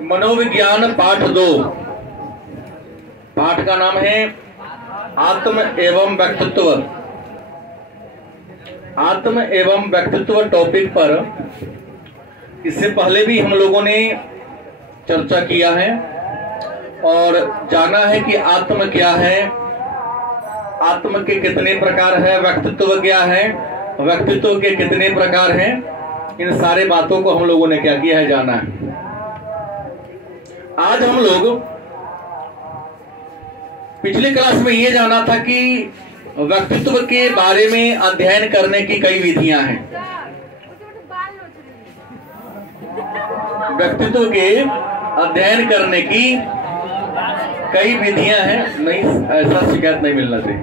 मनोविज्ञान पाठ 2। पाठ का नाम है आत्म एवं व्यक्तित्व। आत्म एवं व्यक्तित्व टॉपिक पर इससे पहले भी हम लोगों ने चर्चा किया है और जाना है कि आत्म क्या है, आत्म के कितने प्रकार है, व्यक्तित्व क्या है, व्यक्तित्व के कितने प्रकार हैं। इन सारे बातों को हम लोगों ने क्या किया है, जाना है। आज हम लोग पिछले क्लास में ये जाना था कि व्यक्तित्व के बारे में अध्ययन करने की कई विधियां हैं। व्यक्तित्व के अध्ययन करने की कई विधियां हैं। नहीं, ऐसा शिकायत नहीं मिलना चाहिए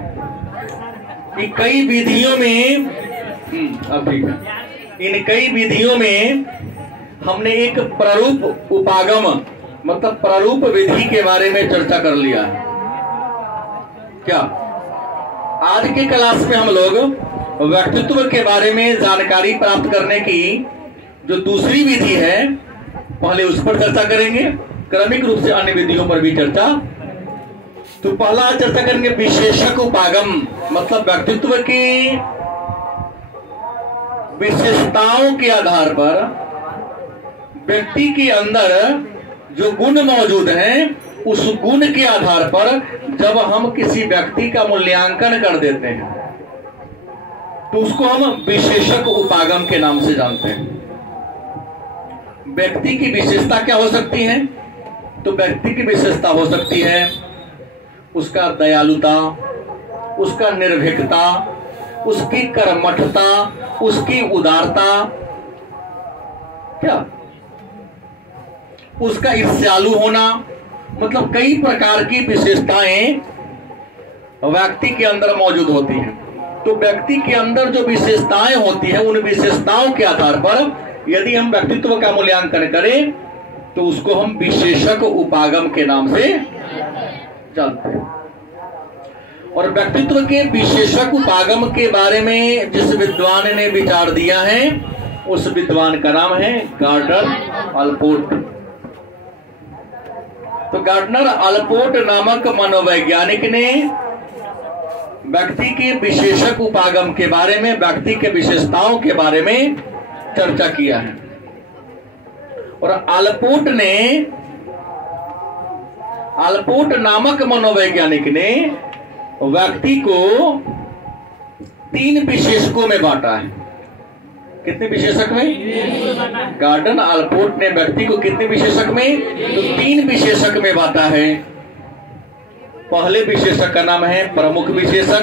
कि कई विधियों में अब ठीक है। इन कई विधियों में हमने एक प्रारूप उपागम मतलब प्रारूप विधि के बारे में चर्चा कर लिया है। क्या आज के क्लास में हम लोग व्यक्तित्व के बारे में जानकारी प्राप्त करने की जो दूसरी विधि है, पहले उस पर चर्चा करेंगे, क्रमिक रूप से अन्य विधियों पर भी चर्चा। तो पहला चर्चा करेंगे विशेषक उपागम, मतलब व्यक्तित्व की विशेषताओं के आधार पर व्यक्ति के अंदर जो गुण मौजूद हैं, उस गुण के आधार पर जब हम किसी व्यक्ति का मूल्यांकन कर देते हैं तो उसको हम विशेषक उपागम के नाम से जानते हैं। व्यक्ति की विशेषता क्या हो सकती है? तो व्यक्ति की विशेषता हो सकती है उसका दयालुता, उसका निर्भीकता, उसकी कर्मठता, उसकी उदारता, क्या उसका ईर्ष्यालु होना, मतलब कई प्रकार की विशेषताएं व्यक्ति के अंदर मौजूद होती हैं। तो व्यक्ति के अंदर जो विशेषताएं होती हैं, उन विशेषताओं के आधार पर यदि हम व्यक्तित्व का मूल्यांकन करें तो उसको हम विशेषक उपागम के नाम से जानते हैं। और व्यक्तित्व के विशेषक उपागम के बारे में जिस विद्वान ने विचार दिया है, उस विद्वान का नाम है गार्डनर अल्पोर्ट। तो गार्डनर अल्पोर्ट नामक मनोवैज्ञानिक ने व्यक्ति के विशेषक उपागम के बारे में, व्यक्ति के विशेषताओं के बारे में चर्चा किया है। और अल्पोर्ट नामक मनोवैज्ञानिक ने व्यक्ति को 3 विशेषकों में बांटा है। कितने विशेषक में? गार्डनर अल्पोर्ट ने व्यक्ति को कितने विशेषक में? तो 3 विशेषक में बांटा है। पहले विशेषक का नाम है प्रमुख विशेषक,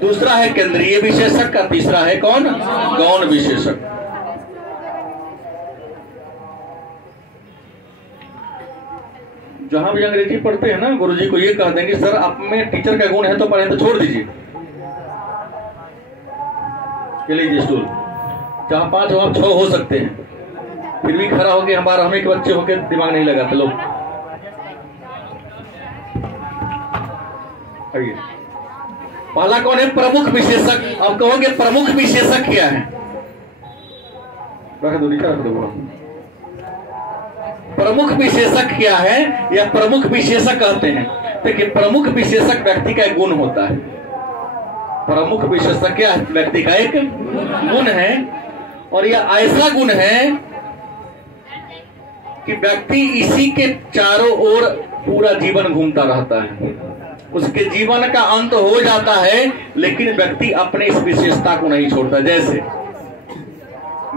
दूसरा है केंद्रीय विशेषक का, तीसरा है कौन? गौण विशेषक। जहां भी अंग्रेजी पढ़ते हैं ना, गुरुजी को ये कह देंगे सर आप में टीचर का गुण है तो पढ़े तो छोड़ दीजिए, लीजिए स्टूल। जहां 5 हो आप 6 हो सकते हैं, फिर भी खड़ा होके हमें के बच्चे होके दिमाग नहीं लगाते लोग। आइए, पहला कौन है? प्रमुख विशेषक। अब कहोगे प्रमुख विशेषक क्या है? रख दो, नीचे रख दो। प्रमुख विशेषक क्या है या प्रमुख विशेषक कहते हैं? देखिए, प्रमुख विशेषक व्यक्ति का एक गुण होता है। प्रमुख विशेषक क्या है? व्यक्ति का एक गुण है, और यह ऐसा गुण है कि व्यक्ति इसी के चारों ओर पूरा जीवन घूमता रहता है। उसके जीवन का अंत हो जाता है, लेकिन व्यक्ति अपने इस विशेषता को नहीं छोड़ता। जैसे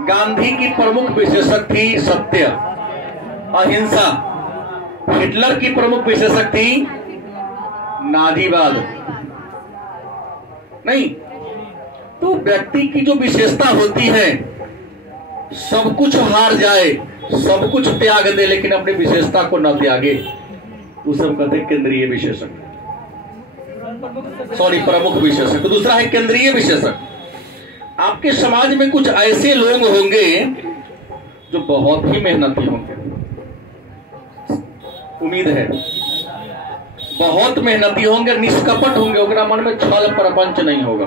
गांधी की प्रमुख विशेषक थी सत्य, अहिंसा। हिटलर की प्रमुख विशेषक थी नाजीवाद। नहीं, तो व्यक्ति की जो विशेषता होती है, सब कुछ हार जाए, सब कुछ त्याग दे, लेकिन अपनी विशेषता को न त्यागे, उसे हम कहते हैं केंद्रीय विशेषक, प्रमुख विशेषक। तो दूसरा है केंद्रीय विशेषक। आपके समाज में कुछ ऐसे लोग होंगे जो बहुत ही मेहनती होंगे, उम्मीद है बहुत मेहनती होंगे, निष्कपट होंगे, उनके मन में छल प्रपंच नहीं होगा,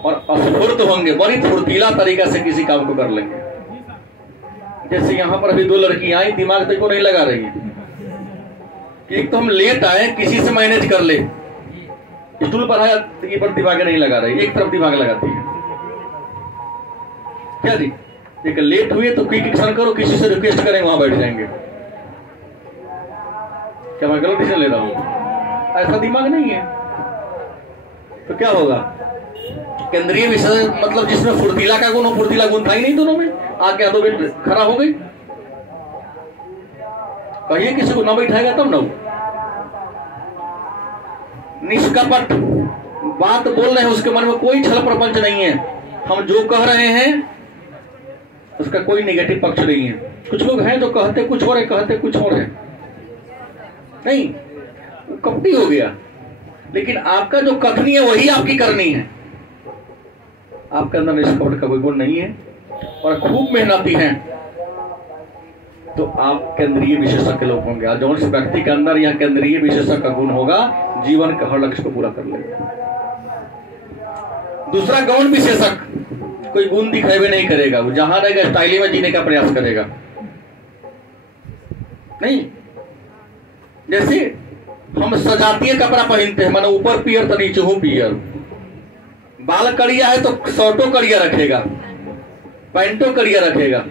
और अस्फूर्त होंगे, बड़ी फुर्तीला तरीका से किसी काम को कर लेंगे। जैसे यहाँ पर अभी 2 लड़कियां आई, दिमाग तक को नहीं लगा रही है कि एक तो हम लेट आए, किसी से मैनेज कर ले, स्टूल पर आया ये पर दिमाग नहीं लगा रही, एक तरफ दिमाग लगाती है। क्या जी, एक लेट हुए तो क्विक एक्शन करो, किसी से रिक्वेस्ट करें वहां बैठ जाएंगे। क्या मैं गलत डिसीजन ले रहा हूं? ऐसा दिमाग नहीं है तो क्या होगा? केंद्रीय विषय मतलब जिसमें फुर्तीला का गुण हो, फुर्तीला गुण था ही नहीं दोनों में, आके हाथों में खड़ा हो गई। कहिए किसी को ना बैठाएगा तब ना। निष्कपट बात बोल रहे हैं, उसके मन में कोई छल प्रपंच नहीं है, हम जो कह रहे हैं उसका कोई नेगेटिव पक्ष नहीं है। कुछ लोग हैं जो कहते कुछ और है, कहते कुछ और है, नहीं वो कपटी हो गया। लेकिन आपका जो कथनी है वही आपकी करनी है। आपके अंदर निष्कपट का कोई गुण नहीं है और खूब मेहनती हैं तो आप केंद्रीय विशेषज्ञ के लोग होंगे। जो इस व्यक्ति के अंदर यह केंद्रीय विशेषज्ञ का गुण होगा, जीवन के हर लक्ष्य को पूरा कर लेगा। दूसरा, गौण विशेषज्ञ कोई गुण दिखावे नहीं करेगा, वो जहां रहेगा स्टाइली में जीने का प्रयास करेगा। नहीं, जैसे हम सजातीय कपड़ा पहनते हैं, मानो ऊपर पियर तो नीचे हो पियर, बाल करिया है तो शर्टों करिया रखेगा, पैंटों करिया रखेगा,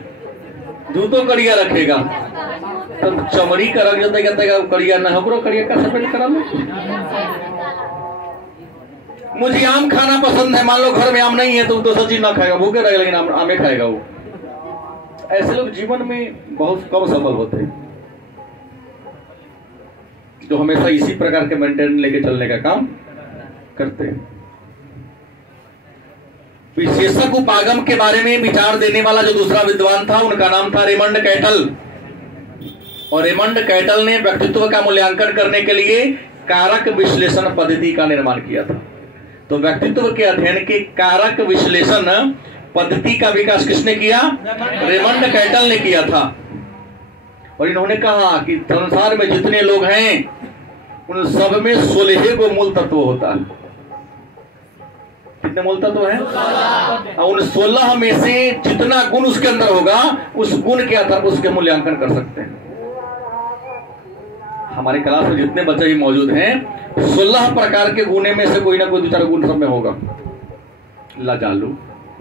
जूतों करिया रखेगा, तो चमड़ी का रख जाता है करिया ना हो, करिया का सफेद करा लो। मुझे आम खाना पसंद है, मान लो घर में आम नहीं है तो दूसरा चीज ना खाएगा, भूखे रहेगा लेकिन आम खाएगा वो। ऐसे लोग जीवन में बहुत कम सफल होते हैं, जो हमेशा इसी प्रकार के मेंटेन लेके चलने का काम करते हैं। विशेषज्ञ उपागम के बारे में विचार देने वाला जो दूसरा विद्वान था, उनका नाम था रेमंड कैटल। और रेमंड कैटल ने व्यक्तित्व का मूल्यांकन करने के लिए कारक विश्लेषण पद्धति का निर्माण किया था। तो व्यक्तित्व के अध्ययन के कारक विश्लेषण पद्धति का विकास किसने किया? रेमंड कैटल ने किया था। और इन्होंने कहा कि संसार में जितने लोग हैं उन सब में 16 को मूल तत्व होता है। कितने मूल तत्व हैं? और उन 16 में से जितना गुण उसके अंदर होगा, उस गुण के आधार पर उसके मूल्यांकन कर सकते हैं। हमारे क्लास में जितने बच्चे भी मौजूद हैं, 16 प्रकार के गुणे में से कोई ना कोई 2-4 गुण सब में होगा। लजालू,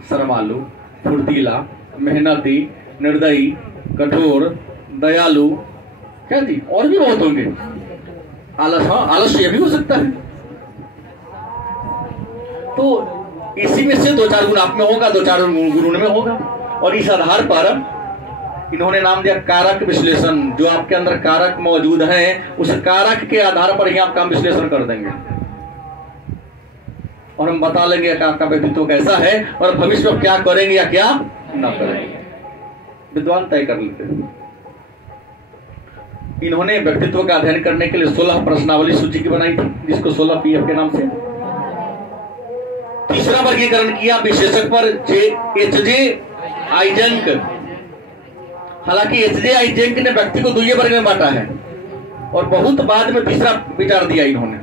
शर्मालू, फुर्तीला, मेहनती, निर्दयी, कठोर, दयालु, क्या जी, और भी बहुत होंगे। आलस, हाँ आलस ये भी हो सकता है। तो इसी में से 2-4 गुण आप में होगा, 2-4 गुण उनमें होगा। और इस आधार पर इन्होंने नाम दिया कारक विश्लेषण। जो आपके अंदर कारक मौजूद हैं, उस कारक के आधार पर ही आपका विश्लेषण कर देंगे और हम बता लेंगे कि आपका व्यक्तित्व कैसा है और भविष्य में क्या करेंगे या क्या ना करेंगे। विद्वान तय कर लेते हैं। इन्होंने व्यक्तित्व का अध्ययन करने के लिए 16 प्रश्नावली सूची की बनाई थी, जिसको 16 पीएफ के नाम से। तीसरा वर्गीकरण किया विशेषज्ञ पर एच.जे. आइजेंक। हालांकि एच.जे. आइजेंक ने व्यक्ति को 2 वर्ग में बांटा है और बहुत बाद में तीसरा विचार दिया इन्होंने।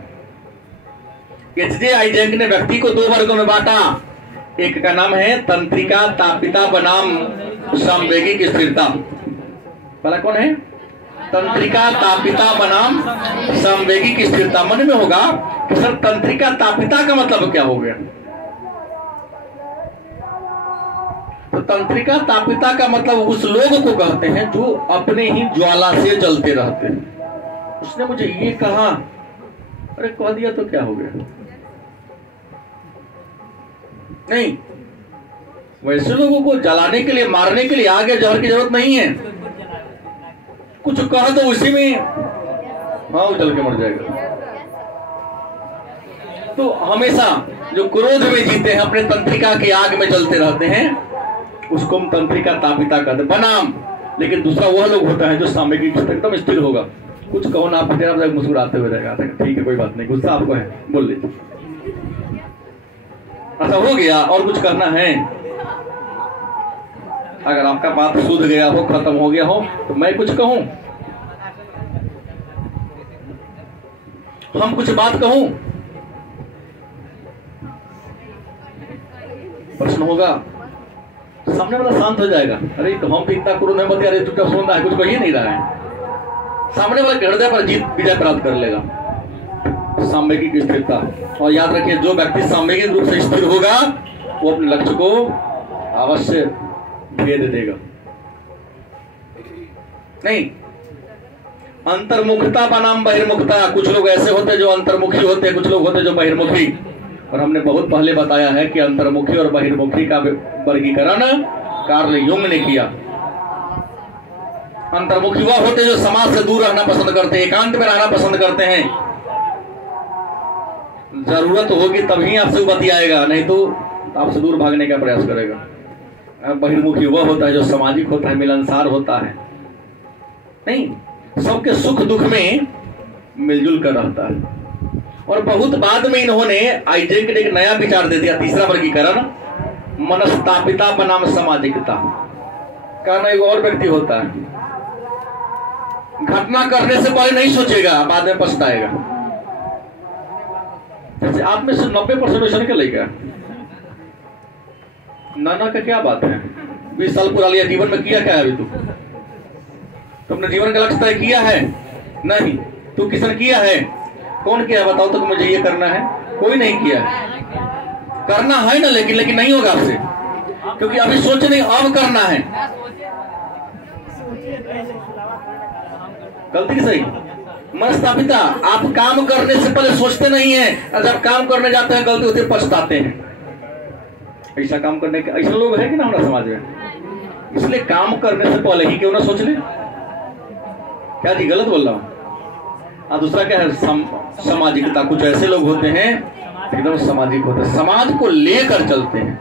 एच.जे. आइजेंक ने व्यक्ति को 2 वर्गों में बांटा। एक का नाम है तंत्रिका तापिता बनाम संवेगिक स्थिरता। पहला कौन है? तंत्रिका तापिता बनाम संवेगिक स्थिरता। मन में होगा कि सर तंत्रिका तापिता का मतलब क्या हो गया? तो तंत्रिका तापिता का मतलब उस लोग को कहते हैं जो अपने ही ज्वाला से जलते रहते हैं। उसने मुझे ये कहा, अरे कह दिया तो क्या हो गया? नहीं, वैसे लोगों को जलाने के लिए, मारने के लिए आगे जहर की जरूरत नहीं है। कुछ कहा तो उसी में हाँ वो जल के मर जाएगा। तो हमेशा जो क्रोध में जीते हैं, अपने तंत्रिका की आग में जलते रहते हैं, उसको हम तंत्रिका तापिता कहते हैं बनाम। लेकिन दूसरा वह लोग होता है जो सामयिक एकदम स्थिर होगा। कुछ कहो ना, आप मुस्कुराते हुए रहेगा, ठीक है कोई बात नहीं, गुस्सा आपको है, बोल लीजिए। अच्छा हो गया, और कुछ करना है? अगर आपका बात सूझ गया हो, खत्म हो गया हो, तो मैं कुछ कहूं, हम कुछ बात कहूं, प्रश्न होगा सामने वाला शांत हो जाएगा। अरे तो हम भी इतना क्रोध में बता रहे, चुपचाप सुन रहा है, कुछ कह ही नहीं रहा है। सामने वाले के हृदय पर जीत विजय प्राप्त कर लेगा। सामयिक स्थिरता। और याद रखिए, जो व्यक्ति सामयिक रूप से स्थिर होगा वो अपने लक्ष्य को अवश्य भेद देगा। नहीं, अंतर्मुखता बनाम बहिर्मुखता। कुछ लोग ऐसे होते हैं जो अंतर्मुखी होते हैं, कुछ लोग होते हैं जो बहिर्मुखी। और हमने बहुत पहले बताया है कि अंतर्मुखी और बहिर्मुखी का वर्गीकरण कार्ल युंग ने किया। अंतर्मुखी वह होते जो समाज से दूर रहना पसंद करते हैं, एकांत में रहना पसंद करते हैं। जरूरत होगी तभी आपसे बतियाएगा, नहीं तो आपसे दूर भागने का प्रयास करेगा। बहिर्मुखी वह होता है जो सामाजिक होता है, मिलनसार होता है, नहीं सबके सुख दुख में मिलजुल कर रहता है। और बहुत बाद में इन्होंने आइजेक ने एक नया विचार दे दिया, तीसरा वर्गीकरण, मनस्तापिता बनाम सामाजिकता। कारण एक और व्यक्ति होता है, घटना करने से पहले नहीं सोचेगा, बाद में पछताएगा। जैसे आप में से 90% वैसा निकल लेगा। नाना का क्या बात है, 20 साल पूरा लिया, जीवन में किया क्या है अभी तुमने जीवन का लक्ष्य तय किया है? नहीं। तू किसने किया है? कौन किया है? बताओ तो मुझे ये करना है। कोई नहीं किया है। करना है ना, लेकिन नहीं होगा आपसे, क्योंकि अभी सोच नहीं, अब करना है। गलती सही। मनस्तापिता, आप काम करने से पहले सोचते नहीं है, जब काम करने जाते हैं गलती होती है, पछताते हैं। ऐसा काम करने के ऐसे लोग हैं कि ना हमारे समाज में। इसलिए काम करने से पहले ही क्यों ना सोच ले। क्या जी गलत बोल रहा हूं? और दूसरा क्या है, सामाजिकता। कुछ ऐसे लोग होते हैं एकदम सामाजिक होते हैं, समाज को लेकर चलते हैं।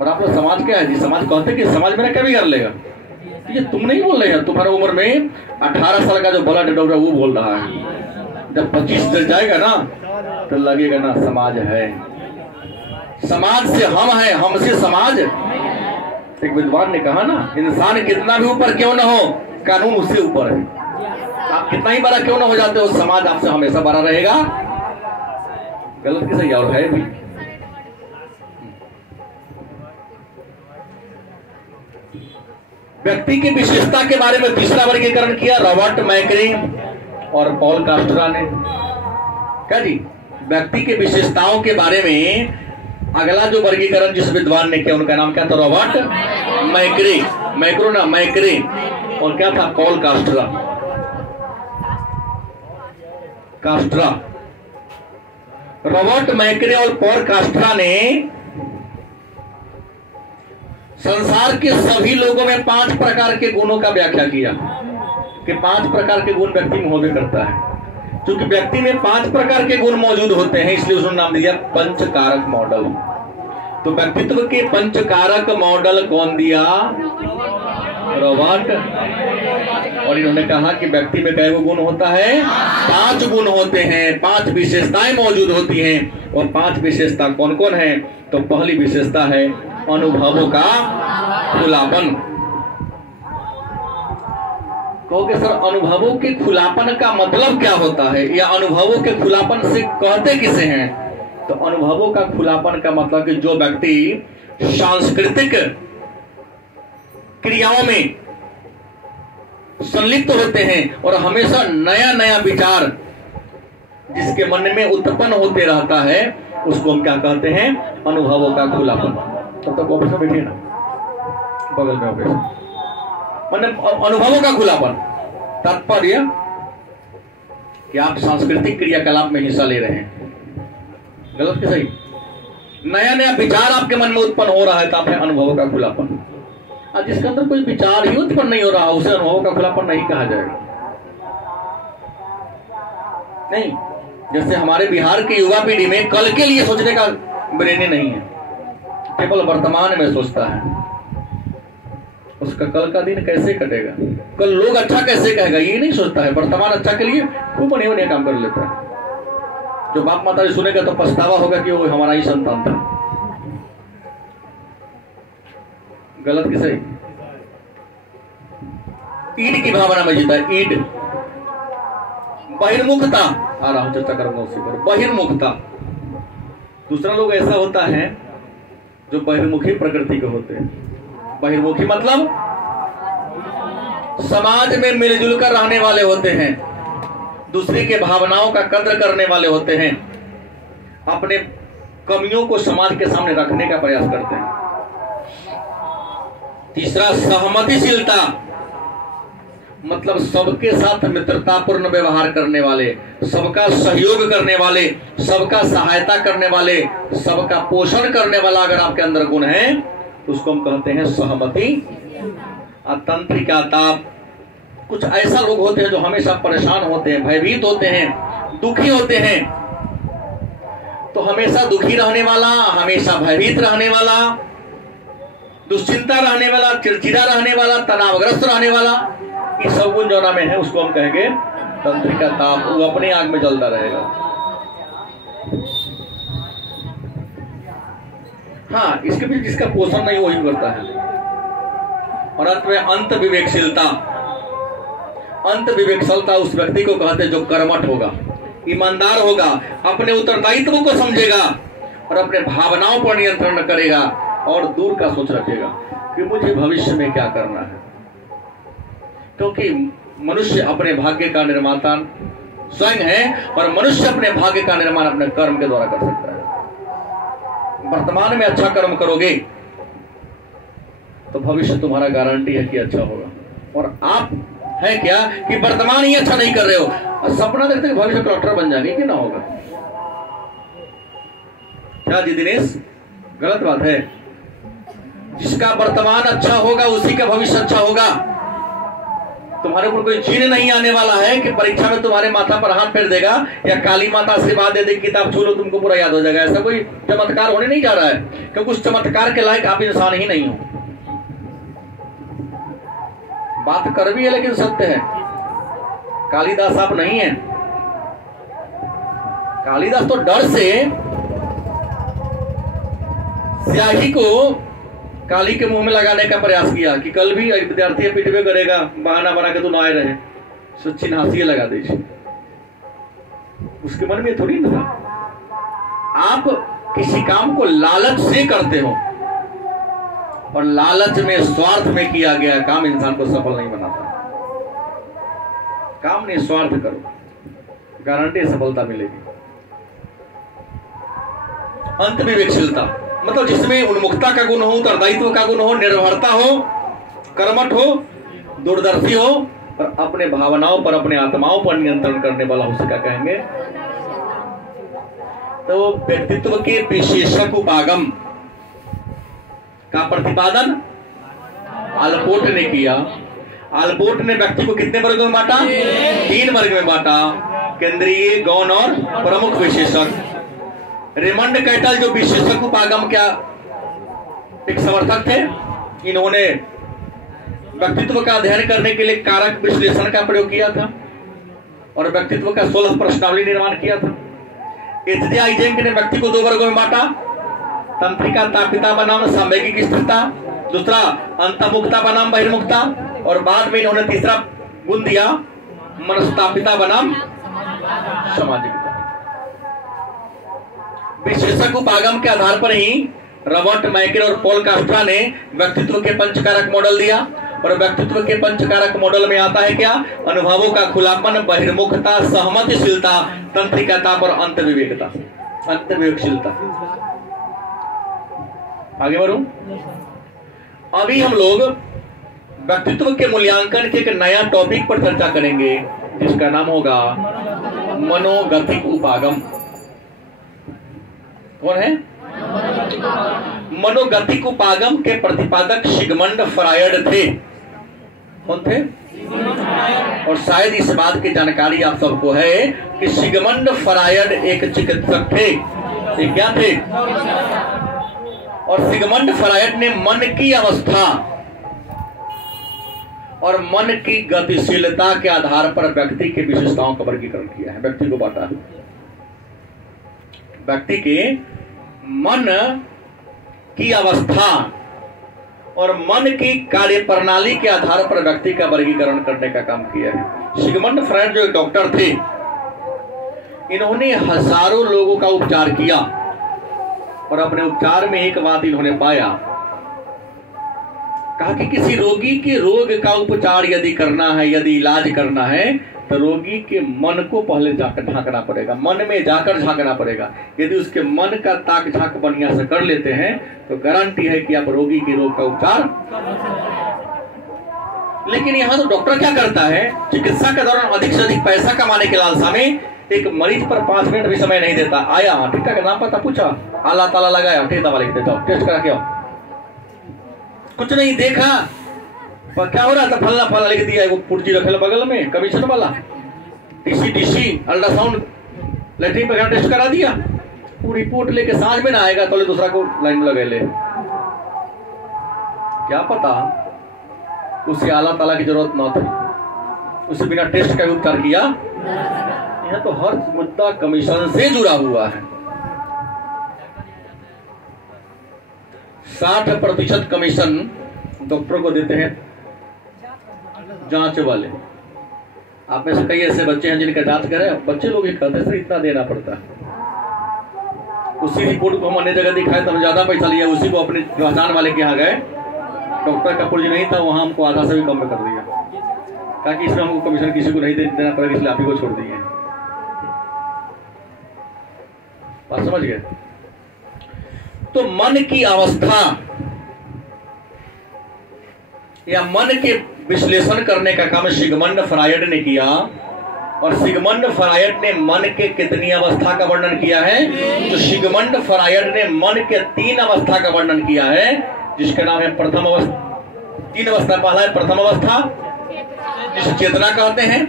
और आप लोग समाज क्या है जी? समाज कहते हैं कि समाज मेरा क्या बिगाड़ लेगा। ये तुम नहीं बोल रहे हैं, तुम्हारा उम्र में 18 साल का जो बड़ा डॉक्टर वो बोल रहा है। जब 25 तक जाएगा ना तो लगेगा ना समाज है, समाज से हम हैं, हमसे समाज। एक विद्वान ने कहा ना, इंसान कितना भी ऊपर क्यों ना हो, कानून उससे ऊपर है। आप कितना ही बड़ा क्यों ना हो जाते हो, समाज आपसे हमेशा बड़ा रहेगा। गलत की सही और है भी। व्यक्ति की विशेषता के बारे में तीसरा वर्गीकरण किया रॉबर्ट मैकरे और पॉल कास्ट्रा ने। क्या जी? व्यक्ति के विशेषताओं के बारे में अगला जो वर्गीकरण जिस विद्वान ने किया, उनका नाम क्या था? रॉबर्ट मैकरे। मैक्रो ना, मैकरे। और क्या था? पॉल कास्ट्रा। कास्ट्रा, रॉबर्ट मैकरे और पॉल कास्ट्रा ने संसार के सभी लोगों में 5 प्रकार के गुणों का व्याख्या किया कि 5 प्रकार के गुण व्यक्ति में होवे करता है। क्योंकि व्यक्ति में 5 प्रकार के गुण मौजूद होते हैं, इसलिए उसने नाम दिया पंचकारक मॉडल। तो व्यक्तित्व के पंचकारक मॉडल कौन दिया? रॉबर्ट। और इन्होंने कहा कि व्यक्ति में कई गुण होता है? 5 गुण होते हैं, 5 विशेषताएं मौजूद होती हैं। और 5 विशेषता कौन कौन है? तो पहली विशेषता है अनुभवों का खुलापन। कहोगे सर अनुभवों के खुलापन का मतलब क्या होता है, या अनुभवों के खुलापन से कहते किसे हैं? तो अनुभवों का खुलापन का मतलब कि जो व्यक्ति सांस्कृतिक क्रियाओं में संलिप्त होते हैं और हमेशा नया नया विचार जिसके मन में उत्पन्न होते रहता है, उसको हम क्या कहते हैं? अनुभवों का खुलापन। तब तक ऑफिस में बैठिए ना, बगल में ऑफिस। मतलब अनुभवों का खुलापन तात्पर्य कि आप सांस्कृतिक क्रियाकलाप में हिस्सा ले रहे हैं। गलत कि सही? नया नया विचार आपके मन में उत्पन्न हो रहा है, तो आप अनुभवों का खुलापन। और जिसके अंदर कोई विचार ही उत्पन्न नहीं हो रहा, उसे अनुभवों का खुलापन नहीं कहा जाएगा। नहीं, जैसे हमारे बिहार की युवा पीढ़ी में कल के लिए सोचने का ब्रेन नहीं है, केवल वर्तमान में सोचता है। उसका कल का दिन कैसे कटेगा, कल लोग अच्छा कैसे कहेगा, ये नहीं सोचता है। वर्तमान अच्छा के लिए खूब बढ़िया बढ़िया काम कर लेता है। जो बाप माता जी सुनेगा तो पछतावा होगा कि वो हमारा ही संतान था। गलत कि सही? ईड की भावना में जीता है। ईड, बहिर्मुखता। आ रहा हूं, चर्चा करूंगा उसी पर। बहिर्मुखता। दूसरा लोग ऐसा होता है जो बहिर्मुखी प्रकृति के होते हैं। बहिर्मुखी मतलब समाज में मिलजुल कर रहने वाले होते हैं, दूसरे के भावनाओं का कद्र करने वाले होते हैं, अपने कमियों को समाज के सामने रखने का प्रयास करते हैं। तीसरा सहमतिशीलता, मतलब सबके साथ मित्रतापूर्ण व्यवहार करने वाले, सबका सहयोग करने वाले, सबका सहायता करने वाले, सबका पोषण करने वाला अगर आपके अंदर गुण है तो उसको हम कहते हैं सहमति। तंत्रिकाता, कुछ ऐसा लोग होते हैं जो हमेशा परेशान होते हैं, भयभीत होते हैं, दुखी होते हैं। तो हमेशा दुखी रहने वाला, हमेशा भयभीत रहने वाला, दुश्चिंता रहने वाला, चिड़चिड़ा रहने वाला, तनावग्रस्त रहने वाला, ये सब गुण जो में है उसको हम कहेंगे तंत्रिका ताप। वो अपने आग में जलता रहेगा। हाँ, इसके पीछे जिसका पोषण नहीं वही करता है। और अंत में अंत विवेकशीलता। अंत विवेकशीलता उस व्यक्ति को कहते हैं जो कर्मठ होगा, ईमानदार होगा, अपने उत्तरदायित्व को समझेगा और अपने भावनाओं पर नियंत्रण करेगा और दूर का सोच रखेगा कि मुझे भविष्य में क्या करना है। क्योंकि मनुष्य अपने भाग्य का निर्माता स्वयं है और मनुष्य अपने भाग्य का निर्माण अपने कर्म के द्वारा कर सकता है। वर्तमान में अच्छा कर्म करोगे तो भविष्य तुम्हारा गारंटी है कि अच्छा होगा। और आप है क्या कि वर्तमान ही अच्छा नहीं कर रहे हो और सपना देखते कि भविष्य कलेक्टर बन जाएंगे कि ना होगा। क्या जी दिनेश, गलत बात है। जिसका वर्तमान अच्छा होगा उसी का भविष्य अच्छा होगा। तुम्हारे ऊपर कोई जीन नहीं आने वाला है कि परीक्षा में तुम्हारे माथा पर हाथ फेर देगा या काली माता आशीर्वाद दे देगी, किताब छू लो तुमको पूरा याद हो जाएगा। ऐसा कोई चमत्कार होने नहीं जा रहा है, क्योंकि उस चमत्कार के लायक आप इंसान ही नहीं हो। बात कर भी है लेकिन सत्य है। कालिदास आप नहीं है। कालिदास तो डर से स्याही को काली के मुंह में लगाने का प्रयास किया कि कल भी विद्यार्थी पिटवे करेगा, बहाना बना के तो ना आए रहे, सच्ची हासिए लगा दीजिए। उसके मन में थोड़ी ना था। आप किसी काम को लालच से करते हो और लालच में, स्वार्थ में किया गया काम इंसान को सफल नहीं बनाता। काम निस्वार्थ करो, गारंटी सफलता मिलेगी। अंत विवेकशीलता मतलब जिसमें उन्मुखता का गुण हो, उत्तरदायित्व का गुण हो, निर्भरता हो, कर्मठ हो, दूरदर्शी हो और अपने भावनाओं पर, अपने आत्माओं पर नियंत्रण करने वाला हो, उसका कहेंगे। तो व्यक्तित्व के विशेषक उपागम का प्रतिपादन आलपोट ने किया। आलपोट ने व्यक्ति को कितने वर्गों में बांटा? 3 वर्ग में बांटा, केंद्रीय, गौण और प्रमुख विशेषक। रेमंड कैटल जो विशेषक उपागम क्या एक समर्थक थे, इन्होंने व्यक्तित्व का अध्ययन करने के लिए कारक विश्लेषण का प्रयोग किया था और व्यक्तित्व का 16 प्रश्नावली निर्माण किया था। एच.जे. आइजेंक ने व्यक्ति को 2 वर्गों में बांटा, तंत्रिका तापिता बनाम सामयिक स्थिरता, दूसरा अंतर्मुखता बनाम बहिर्मुखता और बाद में इन्होंने तीसरा गुण दिया मनस्तापिता बनाम सामाजिकता। विशेषक उपागम के आधार पर ही रॉबर्ट मैकेर और पॉल कास्ट्रा ने व्यक्तित्व के पंचकारक मॉडल दिया और व्यक्तित्व के पंचकारक मॉडल में आता है क्या? अनुभवों का खुलापन, बहिर्मुखता, सहमतिशीलता, तंत्रिकाता और अंत विवेकता, अंत विवेकशीलता। आगे बढ़ूं। अभी हम लोग व्यक्तित्व के मूल्यांकन के एक नया टॉपिक पर चर्चा करेंगे जिसका नाम होगा मनोगतिक उपागम। कौन है? मनोगतिक उपागम के प्रतिपादक सिगमंड फ्रायड थे। कौन थे? और शायद इस बात की जानकारी आप सबको है कि सिगमंड फ्रायड एक चिकित्सक थे। ये क्या थे? और सिगमंड फ्रायड ने मन की अवस्था और मन की गतिशीलता के आधार पर व्यक्ति की विशेषताओं का वर्गीकरण किया है, व्यक्ति को बांटा है। व्यक्ति के मन की अवस्था और मन की कार्य प्रणाली के आधार पर व्यक्ति का वर्गीकरण करने का काम किया है। सिगमंड फ्रायड जो एक डॉक्टर थे, इन्होंने हजारों लोगों का उपचार किया और अपने उपचार में एक बात इन्होंने पाया, कहा कि किसी रोगी के रोग का उपचार यदि करना है, यदि इलाज करना है, तो रोगी के मन को पहले जाकर झांकना पड़ेगा, मन में जाकर झांकना पड़ेगा। यदि उसके मन का ताक झांक बढ़िया से कर लेते हैं तो गारंटी है कि आप रोगी के रोग का उपचार। लेकिन यहाँ तो डॉक्टर क्या करता है, चिकित्सा के दौरान अधिक से अधिक पैसा कमाने के लालसा में एक मरीज पर 5 मिनट भी समय नहीं देता। आया, टीका का नाम पता पूछा, आला ताला लगाया, टेस्ट दवा लिख देता, टेस्ट करा के आओ। कुछ नहीं देखा पर क्या हो रहा था, फलना फलना लिख दिया, वो पुर्जी रखे बगल में कमीशन वाला, टीसी अल्ट्रासाउंड लेटरिन पे टेस्ट करा दिया, वो रिपोर्ट लेके सांझ में ना आएगा तो दूसरा को लाइन में लगे ले। क्या पता उसे आला ताला की जरूरत ना थी, उसे बिना टेस्ट का उपचार किया। यह तो हर मुद्दा कमीशन से जुड़ा हुआ है। 60% कमीशन डॉक्टरों को देते हैं जांच वाले। आप में से कई ऐसे बच्चे हैं जिनका जांच करें, बच्चे लोग ही कहते हैं इतना देना पड़ता है। उसी रिपोर्ट को हम अन्य जगह दिखाए तो ज्यादा पैसा लिया, उसी को अपने पहचान वाले के यहाँ गए, डॉक्टर का पुर्जी नहीं था, वहां हमको आधा से भी कम में कर दिया, कहा कि इसमें हमको कमीशन किसी को नहीं देना पड़ेगा, इसलिए आप ही को छोड़ दिए। बात समझ गए? तो मन की अवस्था या मन के विश्लेषण करने का काम सिगमंड फ्रायड ने किया। और सिगमंड फ्रायड ने मन के कितनी अवस्था का वर्णन किया है? तो सिगमंड फ्रायड ने मन के 3 अवस्था का वर्णन किया है, जिसका नाम है प्रथम अवस्था। 3 अवस्था, पहला है प्रथम अवस्था जिसे चेतना कहते हैं,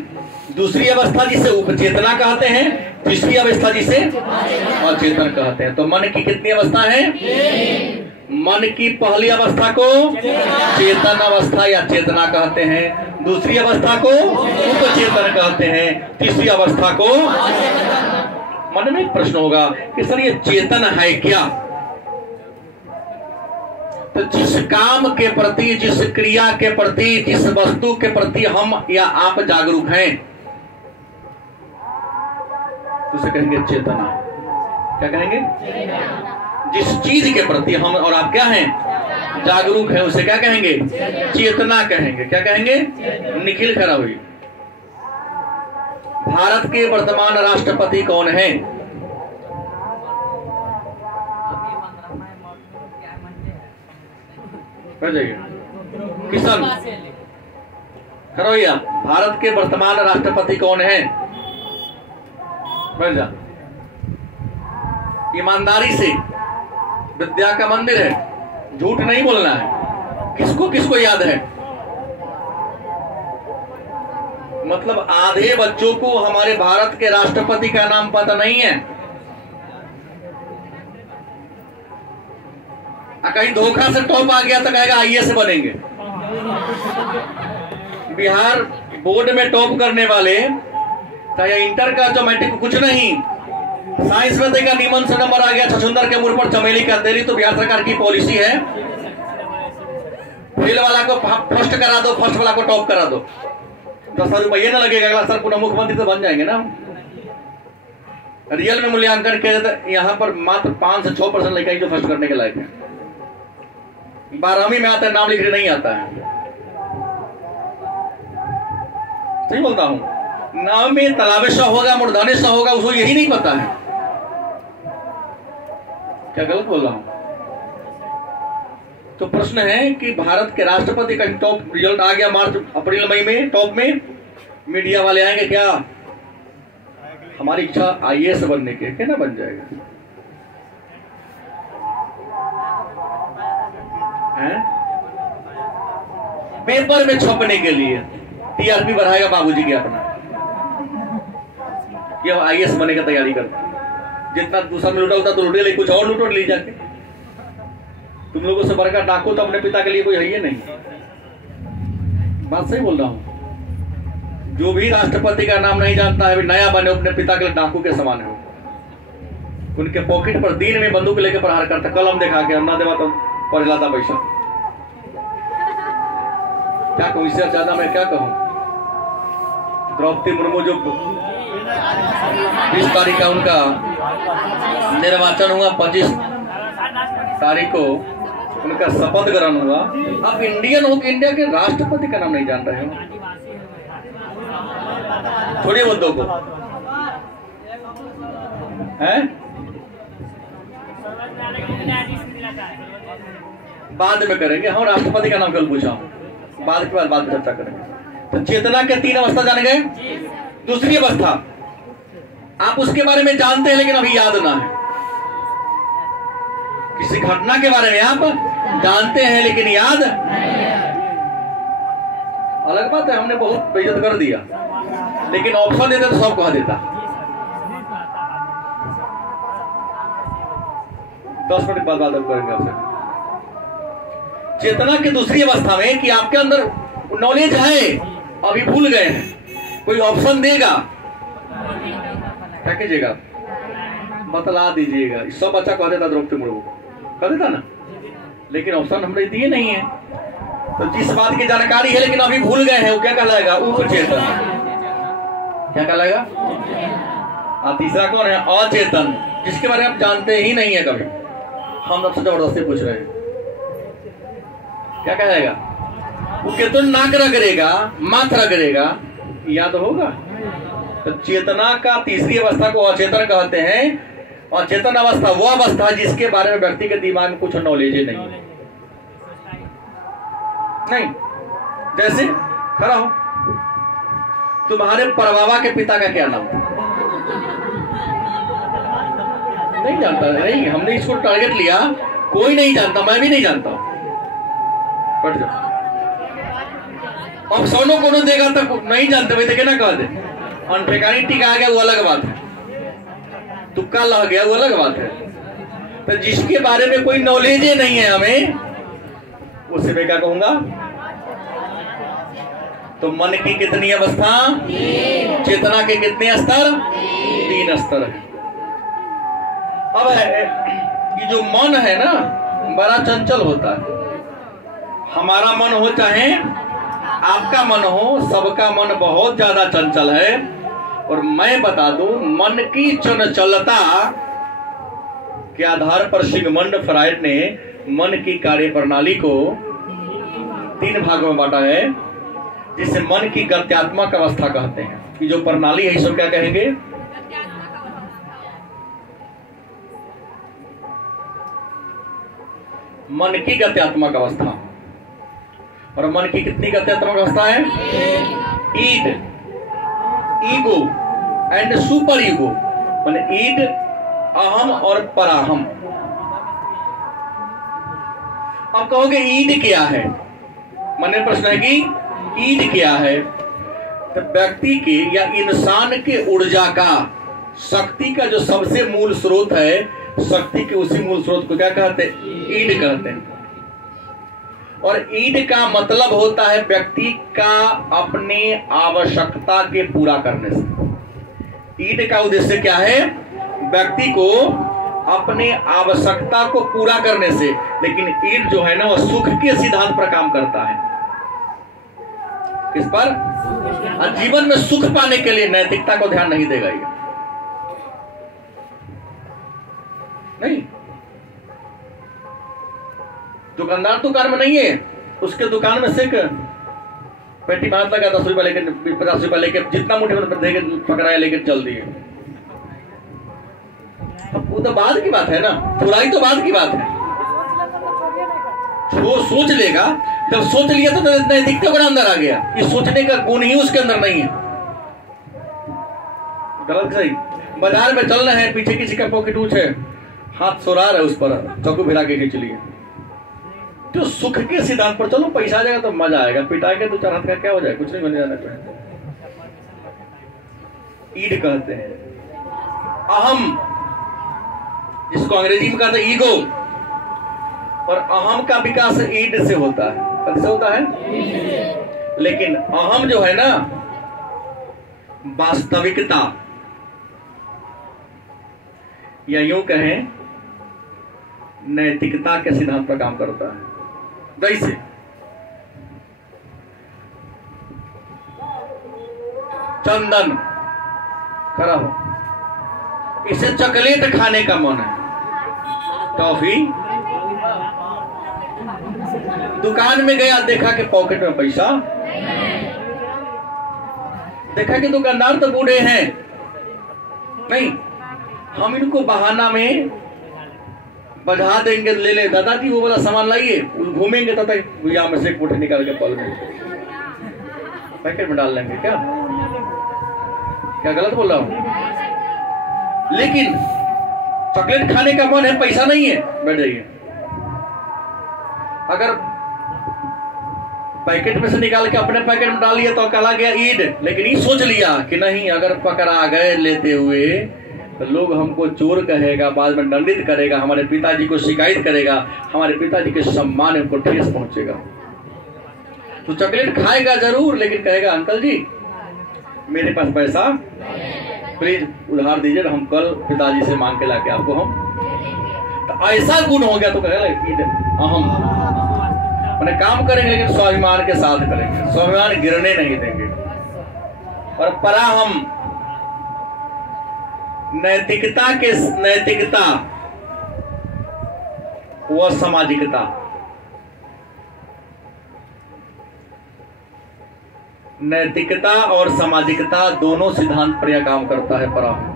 दूसरी अवस्था जिसे उपचेतना कहते हैं, तीसरी अवस्था जिसे अचेतन कहते हैं। तो मन की कितनी अवस्था है? मन की पहली अवस्था को चेतन अवस्था या चेतना कहते हैं, दूसरी अवस्था को उपचेतन कहते हैं, तीसरी अवस्था को। मन में एक प्रश्न होगा कि सर ये चेतन है क्या? तो जिस काम के प्रति, जिस क्रिया के प्रति, जिस वस्तु के प्रति हम या आप जागरूक हैं उसे कहेंगे चेतना। क्या कहेंगे? जिस चीज के प्रति हम और आप क्या हैं? जागरूक हैं, उसे क्या कहेंगे? चेतना कहेंगे। क्या कहेंगे? निखिल खड़ा हुई। भारत के वर्तमान राष्ट्रपति कौन है? किशन खरोइया। भारत के वर्तमान राष्ट्रपति कौन है? जा ईमानदारी से, विद्या का मंदिर है, झूठ नहीं बोलना है। किसको किसको याद है? मतलब आधे बच्चों को हमारे भारत के राष्ट्रपति का नाम पता नहीं है। कहीं धोखा से टॉप आ गया तो कहेगा आईएएस बनेंगे। बिहार बोर्ड में टॉप करने वाले, चाहे इंटर का जो मैट्रिक कुछ नहीं, साइंस में देखा नीमन से नंबर आ गया, छछुंदर के मुंह पर चमेली कर दे रही। तो बिहार सरकार की पॉलिसी है फेल वाला को फर्स्ट करा दो, फर्स्ट वाला को टॉप करा दो। 10,000 रुपये ना लगेगा, अगला सर पुनः मुख्यमंत्री तो बन जाएंगे ना। रियल में मूल्यांकन किया जाता है, यहाँ पर मात्र 5 से 6% लड़का जो फर्स्ट करने के लायक है। 12वीं में आता है, नाम लिखने नहीं आता है। सही बोलता हूं? नाम में तलावेशा होगा, मूर्धनेशा होगा, उसको यही नहीं पता है। क्या गलत बोल रहा हूं? तो प्रश्न है कि भारत के राष्ट्रपति का टॉप रिजल्ट आ गया मार्च अप्रैल मई में, टॉप में मीडिया वाले आएंगे क्या? हमारी इच्छा आईएएस बनने की है ना, बन जाएगा। पेपर में छपने के लिए टीआरपी बढ़ाएगा बाबूजी के अपना, ये आईएएस बनने की तैयारी करते। जितना दूसरा में लूटा होता तो लूटे, ले कुछ और लूटो ले जाके। तुम लोगों से बड़का डाकू तो अपने पिता के लिए कोई है ही नहीं। बात सही बोल रहा हूं? जो भी राष्ट्रपति का नाम नहीं जानता है, नया बने, अपने पिता के लिए डाकू के समान है। उनके पॉकेट पर दिन में बंदूक लेके प्रहार करता, कलम दिखा के, ना देवा तो पड़ जाता पैसा। क्या कहूं इससे ज्यादा मैं क्या कहूं? द्रौपदी मुर्मू जो 20 तारीख का उनका निर्वाचन हुआ, 25 तारीख को उनका शपथ ग्रहण हुआ। आप इंडियन हो कि इंडिया के राष्ट्रपति का नाम नहीं जान रहे हो? छोड़िए मुद्दों को, हैं? बाद में करेंगे, हम राष्ट्रपति का नाम कल पूछा हूं, बाद के बाद चर्चा करेंगे। तो चेतना के 3 अवस्था जान गए। दूसरी अवस्था आप उसके बारे में जानते हैं लेकिन अभी याद ना है। किसी घटना के बारे में आप जानते हैं लेकिन याद, अलग बात है, हमने बहुत बेइज्जत कर दिया, लेकिन ऑप्शन देते तो सब कह देता। 10 मिनट बाद बात करेंगे आपसे। चेतना की दूसरी अवस्था में कि आपके अंदर नॉलेज है, अभी भूल गए हैं, कोई ऑप्शन देगा, क्या कीजिएगा? बतला दीजिएगा। सब बच्चा कह देता, द्रौपदी मुर्मू कह देता ना, लेकिन ऑप्शन हमने दिए नहीं है। तो जिस बात की जानकारी है लेकिन अभी भूल गए हैं, वो क्या कहलाएगा? उपचेतन। क्या कहलाएगा? और तीसरा कौन है? अचेतन, जिसके बारे में आप जानते ही नहीं है कभी। हम आपसे जबरदस्ती पूछ रहे हैं, क्या कहलाएगा? वो कितना नाक रगड़ेगा, माथ रगड़ेगा, याद होगा? तो चेतना का तीसरी अवस्था को अचेतन कहते हैं। अचेतन अवस्था वो अवस्था जिसके बारे में व्यक्ति के दिमाग में कुछ नॉलेज नहीं है। नहीं, जैसे खड़ा हो, तुम्हारे परबाबा के पिता का क्या नाम था? नहीं जानता। नहीं, हमने इसको टारगेट लिया, कोई नहीं जानता, मैं भी नहीं जानता। पढ़ जाओ, अब सोनो को देगा तो नहीं जानते भाई, देखे ना कह दे। अनठेकानी टीका आ गया वो अलग बात है, तुक्का लग गया वो अलग बात है। तो जिसके बारे में कोई नॉलेज ही नहीं है हमें, उसे मैं क्या कहूंगा? तो मन की कितनी अवस्था? चेतना के कितने स्तर? 3 स्तर है। अब ये जो मन है ना, बड़ा चंचल होता है। हमारा मन हो चाहे आपका मन हो, सबका मन बहुत ज्यादा चंचल है। और मैं बता दूं, मन की चंचलता के आधार पर सिगमंड फ्रायड ने मन की कार्य प्रणाली को 3 भागों में बांटा है, जिसे मन की गत्यात्मक अवस्था कहते हैं। कि जो प्रणाली है इसको क्या कहेंगे? मन की गत्यात्मक अवस्था। और मन की कितनी गत्यात्मक अवस्था है? ईड, ईगो एंड सुपर ईगो। माने ईड, अहम और पराहम। अब कहोगे ईड क्या है? माने प्रश्न है कि ईड क्या है? तो व्यक्ति के या इंसान के ऊर्जा का, शक्ति का जो सबसे मूल स्रोत है, शक्ति के उसी मूल स्रोत को क्या कहते हैं? ईड कहते हैं। और ईड का मतलब होता है व्यक्ति का अपने आवश्यकता के पूरा करने से। ईड का उद्देश्य क्या है? व्यक्ति को अपने आवश्यकता को पूरा करने से। लेकिन ईड जो है ना, वो सुख के सिद्धांत पर काम करता है। किस पर? जीवन में सुख पाने के लिए नैतिकता को ध्यान नहीं देगा ये। नहीं, दुकानदार दुकान में नहीं है, उसके दुकान में से पेटी बांध लगा 10 रुपया लेकर, 50 रुपया लेकर, जितना मुठे में पकड़ाया लेकर चल दिए। वो तो बाद की बात है ना, थोड़ा तो बाद की बात है। वो सोच लेगा, जब सोच लिया तो नैतिकता बड़ा अंदर आ गया। ये सोचने का गुण ही उसके अंदर नहीं है। गलत सही, बाजार में चल रहे हैं, पीछे किसी का पॉकेट ऊंच है, हाथ सोरार है, उस पर चाकू भिरा के खींच लिए। तो सुख के सिद्धांत पर चलो, पैसा आ जाएगा तो मजा आएगा, पिटा के 2-4 हाथ का क्या हो जाए, कुछ नहीं बन जाना चाहिए। ईड कहते हैं। अहम, जिसको अंग्रेजी में कहते हैं ईगो। और अहम का विकास ईड से होता है। कैसे होता है? लेकिन अहम जो है ना, वास्तविकता, या यूं कहें नैतिकता के सिद्धांत पर काम करता है। जैसे चंदन खड़ा हो, इसे चॉकलेट खाने का मन है, टॉफी दुकान में गया, देखा कि पॉकेट में पैसा, देखा कि दुकानदार तो बूढ़े हैं, नहीं हम इनको बहाना में बढ़ा देंगे, ले ले दादाजी वो वाला सामान लाइए, घूमेंगे तब तक भैया में से एक मुट्ठी निकाल के पॉल में पैकेट में डाल लेंगे। क्या गलत बोल रहा हूं? लेकिन चॉकलेट खाने का मन है, पैसा नहीं है, बैठ जाइए। अगर पैकेट में से निकाल के अपने पैकेट में डाल लिया तो कहला गया ईद, लेकिन ये सोच लिया कि नहीं अगर पकड़ा गए लेते हुए तो लोग हमको चोर कहेगा, बाद में दंडित करेगा, हमारे पिताजी को शिकायत करेगा, हमारे पिताजी के सम्मान को ठेस पहुंचेगा। तो चॉकलेट खाएगा जरूर, लेकिन कहेगा अंकल जी मेरे पास पैसा प्लीज उधार दीजिए, हम कल पिताजी से मांग के लाके आपको हम। तो ऐसा गुण हो गया तो कहेगा हम मैंने काम करेंगे लेकिन स्वाभिमान के साथ करेंगे, स्वाभिमान गिरने नहीं देंगे। और पराहम नैतिकता व सामाजिकता, नैतिकता और सामाजिकता दोनों सिद्धांत पर यह काम करता है। पराहम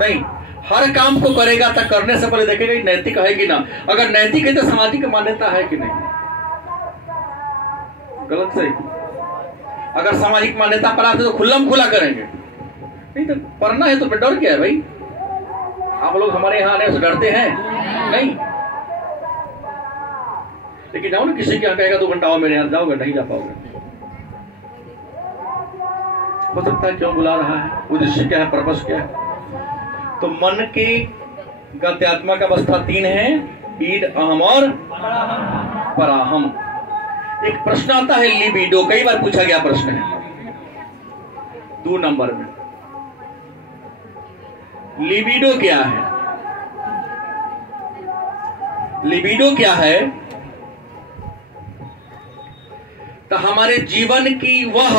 नहीं हर काम को करेगा तो करने से पहले देखेगा नैतिक है कि ना, अगर नैतिक है तो सामाजिक मान्यता है कि नहीं, गलत सही। अगर सामाजिक मान्यता पर आते तो खुल्लम खुला करेंगे, नहीं तो पढ़ना है तो डर क्या है भाई? आप लोग हमारे यहाँ आने से डरते हैं नहीं, लेकिन जाओ ना किसी के यहाँ कहेगा 2 घंटा आओ मेरे यहाँ, जाओगे नहीं जा पाओगे। हो सकता है क्यों बुला रहा है, उद्देश्य क्या है, पर्पस क्या है। तो मन की गत्यात्मक अवस्था 3 है, ईड, अहम और पराहम। एक प्रश्न आता है लिबिडो, कई बार पूछा गया प्रश्न है 2 नंबर में। लिबिडो क्या है? लिबिडो क्या है? तो हमारे जीवन की वह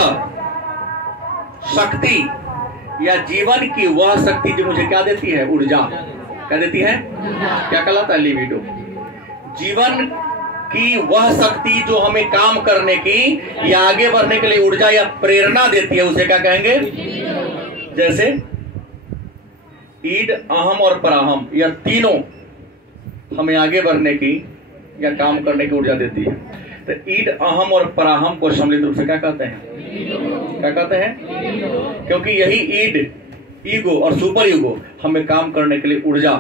शक्ति या जीवन की वह शक्ति जो मुझे क्या देती है, ऊर्जा। क्या देती है? क्या कहलाता है लिबिडो? जीवन की वह शक्ति जो हमें काम करने की या आगे बढ़ने के लिए ऊर्जा या प्रेरणा देती है, उसे क्या कहेंगे? जैसे ईड, अहम और पराहम, यह तीनों हमें आगे बढ़ने की या काम करने की ऊर्जा देती है। तो ईड, अहम और पराहम को सम्मिलित रूप से क्या कहते हैं? क्या कहते हैं? क्योंकि यही ईड, ईगो और सुपर ईगो हमें काम करने के लिए ऊर्जा,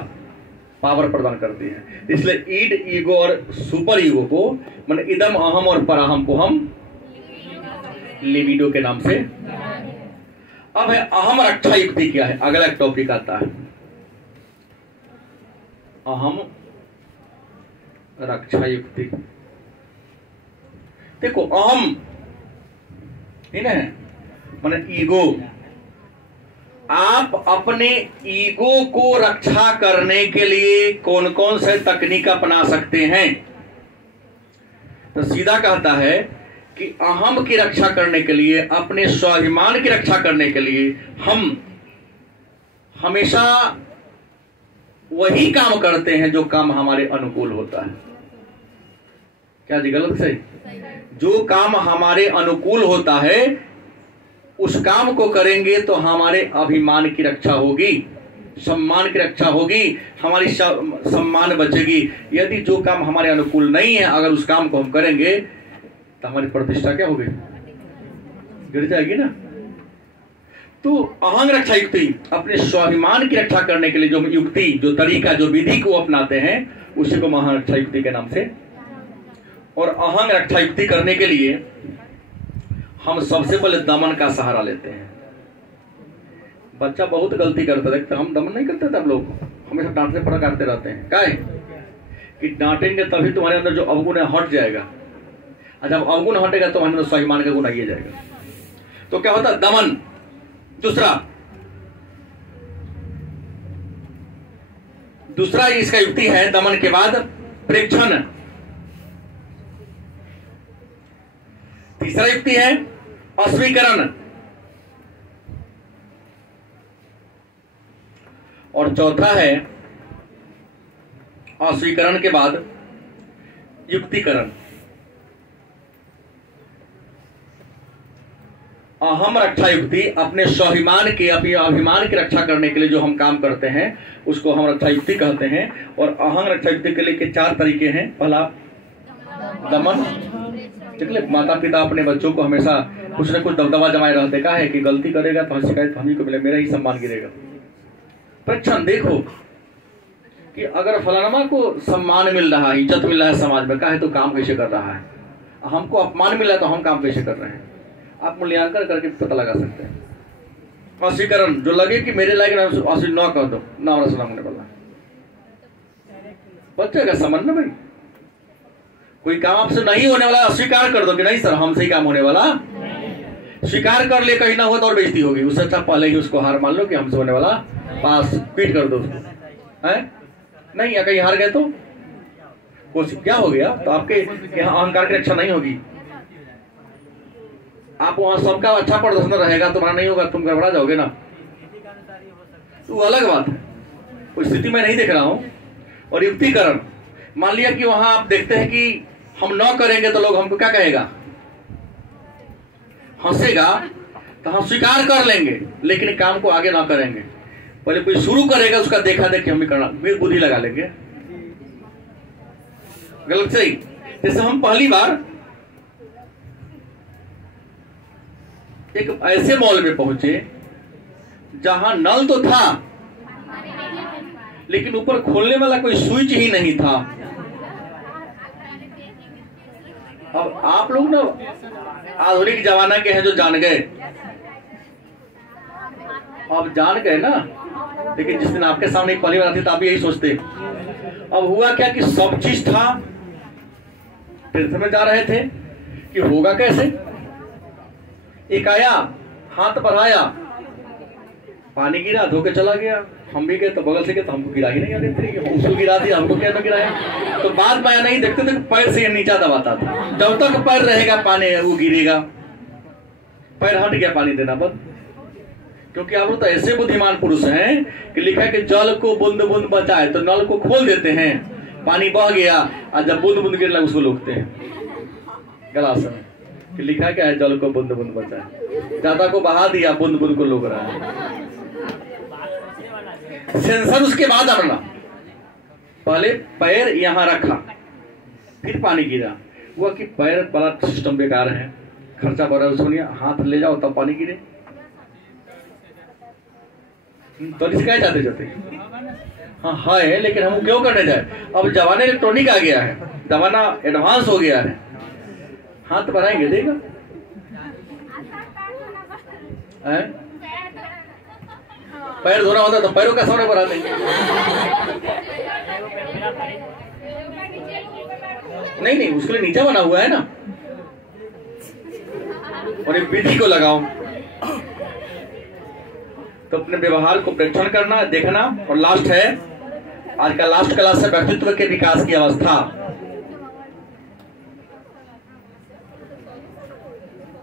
पावर प्रदान करती है। इसलिए ईड, ईगो और सुपर ईगो को, माने इदम, अहम और पराहम को हम लिबिडो के नाम से। अब है अहम रक्षा युक्ति क्या है, अगला टॉपिक आता है अहम रक्षा युक्ति। देखो अहम नहीं ना है, माने ईगो। आप अपने ईगो को रक्षा करने के लिए कौन कौन से तकनीक अपना सकते हैं? तो सीधा कहता है कि अहम की रक्षा करने के लिए, अपने स्वाभिमान की रक्षा करने के लिए हम हमेशा वही काम करते हैं जो काम हमारे अनुकूल होता है। क्या जी, गलत सही? जो काम हमारे अनुकूल होता है उस काम को करेंगे तो हमारे अभिमान की रक्षा होगी, सम्मान की रक्षा होगी, हमारी सम्मान बचेगी। यदि जो काम हमारे अनुकूल नहीं है, अगर उस काम को हम करेंगे तो हमारी प्रतिष्ठा क्या होगी? गिर जाएगी ना। तो अहंग रक्षा युक्ति, अपने स्वाभिमान की रक्षा करने के लिए जो युक्ति, जो तरीका, जो विधि को अपनाते हैं उसी को अहंग रक्षा युक्ति के नाम से। और अहंग रक्षा युक्ति करने के लिए हम सबसे पहले दमन का सहारा लेते हैं। बच्चा बहुत गलती करता है, हम दमन नहीं करते थे, आप लोग हमेशा डांटने पर काटते रहते हैं। क्या है कि डांटेंगे तभी तुम्हारे अंदर जो अवगुण है हट जाएगा, और जब अवगुण हटेगा तो हमारे अंदर स्वाभिमान का गुण आइए जाएगा। तो क्या होता है? दमन। दूसरा इसका युक्ति है दमन के बाद प्रेक्षण। तीसरा युक्ति है अस्वीकरण। और चौथा है अस्वीकरण के बाद युक्तिकरण। अहम रक्षा युक्ति, अपने स्वाभिमान के, अपने अभिमान की रक्षा करने के लिए जो हम काम करते हैं उसको हम रक्षा युक्ति कहते हैं। और अहम रक्षा युक्ति के लिए के 4 तरीके हैं। पहला दमन, इसलिए माता पिता अपने बच्चों को हमेशा कुछ न कुछ दबदबा जमाए रहते, कहा है कि गलती करेगा तो शिकायत हम ही को मिले, मेरा ही सम्मान गिरेगा। परीक्षण देखो कि अगर फलानमा को सम्मान मिल रहा है, इज्जत मिल रहा है समाज में, कहा है तो काम कैसे कर रहा है, हमको अपमान मिला है तो हम काम कैसे कर रहे हैं, आप मूल्यांकन करके पता लगा सकते हैं। वशीकरण, जो लगे कि मेरे लायक न कर दो, ना होने वाला बच्चे का समझ ना भाई, कोई काम आपसे नहीं होने वाला अस्वीकार कर दो कि नहीं सर हमसे ही काम होने वाला, स्वीकार कर ले, कहीं ना हो तो और बेइज्जती होगी, उससे अच्छा पहले ही उसको हार मान लो कि हमसे होने वाला, पास क्विट कर दो उसको, है नहीं, या कहीं हार गए तो कुछ क्या हो गया, तो आपके यहाँ अहंकार की रक्षा नहीं होगी। आप वहां सबका अच्छा प्रदर्शन रहेगा, तुम्हारा नहीं होगा, तुम गड़बड़ा जाओगे ना, तो अलग बात है, कोई स्थिति में नहीं देख रहा हूं। और युक्तिकरण, मान लिया कि वहां आप देखते हैं कि हम न करेंगे तो लोग हमको क्या कहेगा, हंसेगा, तो हम स्वीकार कर लेंगे लेकिन काम को आगे ना करेंगे, पहले कोई शुरू करेगा उसका देखा देख हम भी करना, बुद्धि लगा लेंगे, गलत सही। जैसे हम पहली बार एक ऐसे मॉल में पहुंचे जहां नल तो था लेकिन ऊपर खोलने वाला कोई स्विच ही नहीं था। अब आप लोग ना आधुनिक जमाना के हैं जो जान गए, अब जान गए ना, लेकिन जिस दिन आपके सामने पहली बार आती तो आप भी यही सोचते। अब हुआ क्या कि सब चीज था, टेंशन में जा रहे थे कि होगा कैसे, एक आया हाथ बढ़ाया, पानी गिरा, धोके चला गया, हम भी गए तो बगल से गए तो हमको गिरा ही नहीं, आगे उसको गिरा दिया, हमको क्या ना गिराया। तो बाद में नहीं देखते थे पैर से नीचा दबाता था, जब तक पैर रहेगा पानी वो गिरेगा, पैर हट गया पानी देना बंद। क्योंकि आप लोग तो ऐसे बुद्धिमान पुरुष हैं कि लिखा है कि जल को बूंद बूंद बचाए, तो नल को खोल देते हैं, पानी बह गया, और जब बूंद बूंद गिरने लगा उसको रोकते हैं। गलास में लिखा क्या है, जल को बूंद बूंद बचाए, ज्यादा को बहा दिया, बूंद बूंद को रोक रहा है। सेंसर उसके बाद अपना पहले पैर यहां रखा, फिर पानी गिरा, हुआ कि पैर वाला सिस्टम बेकार है, खर्चा बढ़ा, उसको नहीं हाथ ले जाओ तब पानी गिरे, तो इसका जाते जाते हाँ है, लेकिन हम क्यों करने जाए, अब जमाना इलेक्ट्रॉनिक आ गया है, जमाना एडवांस हो गया है, हाथ बढ़ाएंगे देगा है? पैर धोना होता तो पैरों का सामने बढ़ा देंगे, नहीं उसके लिए नीचा बना हुआ है ना। और एक विधि को लगाओ तो अपने व्यवहार को परीक्षण करना, देखना। और लास्ट है, आज का लास्ट क्लास है व्यक्तित्व के विकास की अवस्था।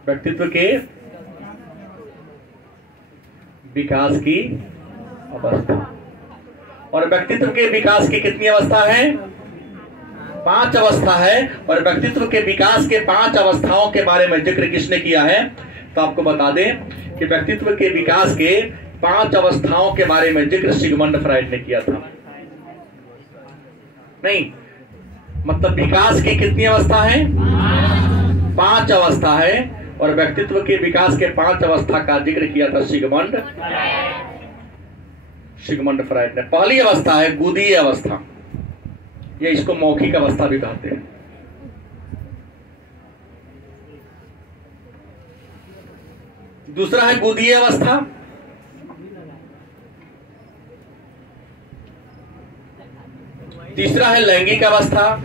व्यक्तित्व के विकास की अवस्था। और व्यक्तित्व के विकास की कितनी अवस्था है? 5 अवस्था है। और व्यक्तित्व के विकास के 5 अवस्थाओं के बारे में जिक्र किसने किया है? तो आपको बता दें कि व्यक्तित्व के विकास के 5 अवस्थाओं के बारे में जिक्र सिगमंड फ्राइड ने किया था। नहीं मतलब विकास की कितनी अवस्था है? 5 अवस्था है। और व्यक्तित्व के विकास के 5 अवस्था का जिक्र किया था सिगमंड फ्राइड ने। पहली अवस्था है गुदीय अवस्था, या इसको मौखिक अवस्था भी कहते हैं। दूसरा है गुदीय अवस्था, तीसरा है लैंगिक अवस्था,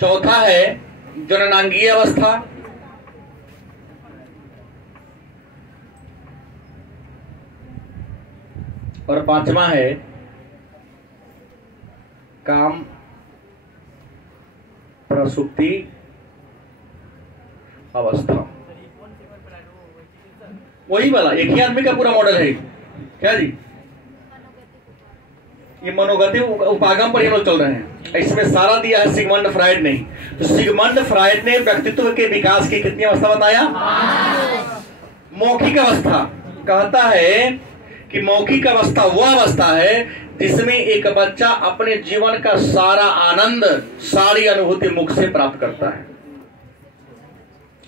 चौथा है जननांगीय अवस्था, और 5वां है काम प्रसुप्ति अवस्था। वही वाला एक ही आदमी का पूरा मॉडल है क्या जी? ये मनोगतिक उपागम पर ये लोग चल रहे हैं। इसमें सारा दिया है सिगमंड फ्राइड ने। तो सिगमंड फ्राइड ने व्यक्तित्व के विकास की कितनी अवस्था बताया? मौखिक अवस्था। कहता है कि मौखिक अवस्था वह अवस्था है जिसमें एक बच्चा अपने जीवन का सारा आनंद, सारी अनुभूति मुख से प्राप्त करता है।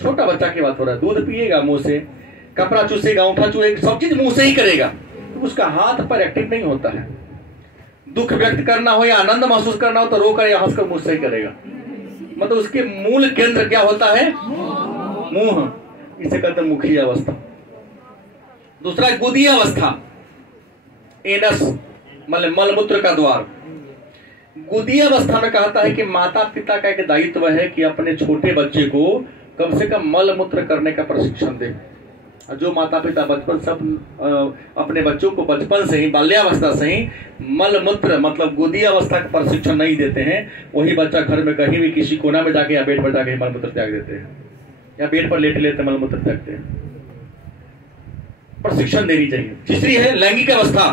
छोटा बच्चा की बात हो रहा है, दूध पिएगा मुंह से, कपड़ा चूसेगा, अंगूठा चूसेगा, सब चीज मुंह से ही करेगा, तो उसका हाथ पर एक्टिव नहीं होता है। दुख व्यक्त करना हो या आनंद महसूस करना हो तो रो कर या हंसकर मुंह से ही करेगा। मतलब उसके मूल केंद्र क्या होता है? मुंह। इसे कहते हैं मुखी अवस्था। दूसरा गुदी अवस्था, एनस मतलब मलमूत्र का द्वार। गुदी अवस्था में कहता है कि माता पिता का एक दायित्व है कि अपने छोटे बच्चे को कम से कम मल मूत्र करने का प्रशिक्षण दे। जो माता पिता बचपन सब अपने बच्चों को बचपन से ही, बाल्यावस्था से ही मल मूत्र मतलब गुदी अवस्था का प्रशिक्षण नहीं देते हैं, वही बच्चा घर में कहीं भी किसी कोना में जाके या बेड पर जाके मल मूत्र त्याग देते हैं, या बेड पर लेटे लेते मल मूत्र त्यागते हैं। प्रशिक्षण देनी चाहिए। तीसरी है लैंगिक अवस्था।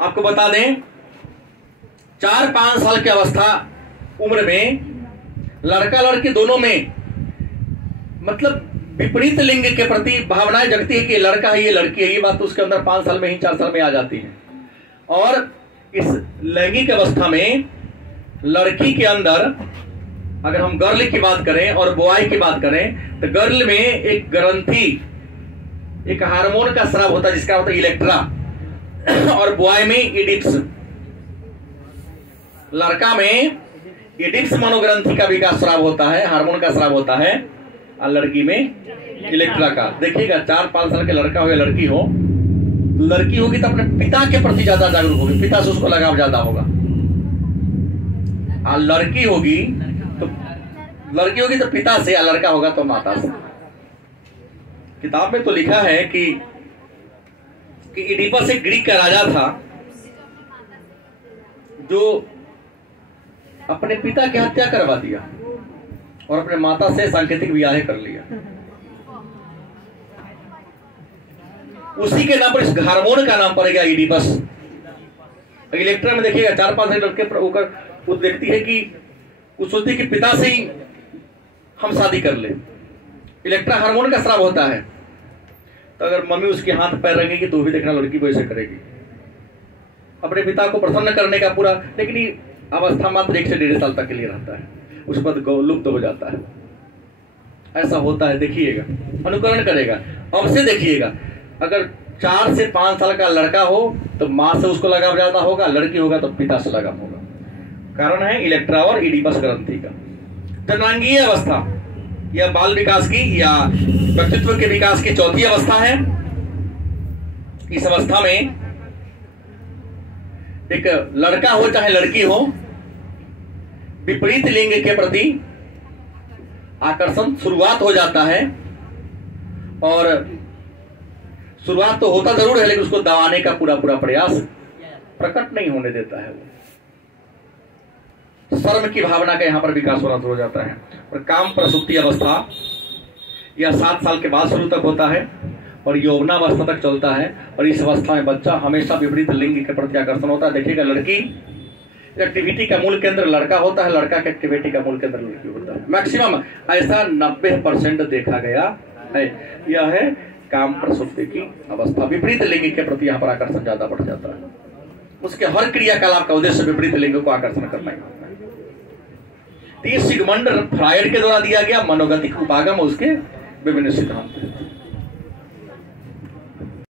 आपको बता दें 4-5 साल की अवस्था उम्र में लड़का लड़की दोनों में मतलब विपरीत लिंग के प्रति भावनाएं जगती है कि ये लड़का है ये लड़की है। ये बात तो उसके अंदर 5 साल में ही 4 साल में आ जाती है। और इस लैंगिक अवस्था में लड़की के अंदर अगर हम गर्ल की बात करें और बॉय की बात करें तो गर्ल में एक ग्रंथि, एक हार्मोन का स्राव होता है जिसका होता है इलेक्ट्रा, और बॉय में इडिप्स। लड़का में इडिप्स मनोग्रंथि का विकास स्राव होता है, हार्मोन का स्राव होता है, और लड़की में इलेक्ट्रा का। देखिएगा 4-5 साल के लड़का हो या लड़की हो, लड़की होगी तो अपने पिता के प्रति ज्यादा जागरूक होगी, पिता से उसको लगाव ज्यादा होगा। और लड़की होगी तो पिता से, या लड़का होगा तो माता से। किताब में तो लिखा है कि इडिपस एक ग्रीक का राजा था जो अपने पिता की हत्या करवा दिया और अपने माता से सांकेतिक विवाह कर लिया। उसी के नाम पर इस हार्मोन का नाम पड़ गया इडिपस। इलेक्ट्रा में देखिएगा 4-5 लड़के होकर वो देखती है कि वो सोचती है कि पिता से ही हम शादी कर ले। इलेक्ट्रा हार्मोन का स्राव होता है, तो अगर मम्मी उसके हाथ पैर रंगेगी तो भी देखना लड़की को ऐसे करेगी, अपने पिता को प्रसन्न करने का पूरा। लेकिन ये अवस्था मात्र 1 से 1.5 साल तक के लिए रहता है, उस पर लुप्त हो जाता है। ऐसा होता है, देखिएगा, अनुकरण करेगा। अब से देखिएगा, अगर 4 से 5 साल का लड़का हो तो माँ से उसको लगाव ज्यादा होगा, लड़की होगा तो पिता से लगाव होगा। कारण है इलेक्ट्रा और इडिपस ग्रंथि का। जननांगीय अवस्था या बाल विकास की या व्यक्तित्व के विकास की चौथी अवस्था है। इस अवस्था में एक लड़का हो चाहे लड़की हो, विपरीत लिंग के प्रति आकर्षण शुरुआत हो जाता है। और शुरुआत तो होता जरूर है, लेकिन उसको दबाने का पूरा प्रयास प्रकट नहीं होने देता है। वो शर्म की भावना का यहां पर विकास होना शुरू हो जाता है। और काम प्रसूति अवस्था यह 7 साल के बाद शुरू तक होता है और यौवनावस्था तक चलता है। और इस अवस्था में बच्चा हमेशा विपरीत लिंग के प्रति आकर्षण होता है। देखिएगा, लड़की एक्टिविटी का मूल केंद्र लड़का होता है, लड़का के एक्टिविटी का मूल केंद्र लड़की होता है। मैक्सिमम ऐसा 90% देखा गया है। यह है काम प्रसूति की अवस्था। विपरीत लिंग के प्रति यहाँ पर आकर्षण ज्यादा बढ़ जाता है। उसके हर क्रियाकलाप का उद्देश्य विपरीत लिंग को आकर्षण करना ही होता है। तो ये सिगमंड फ्रायड के द्वारा दिया गया मनोगतिक उपागम, उसके विभिन्न सिद्धांत।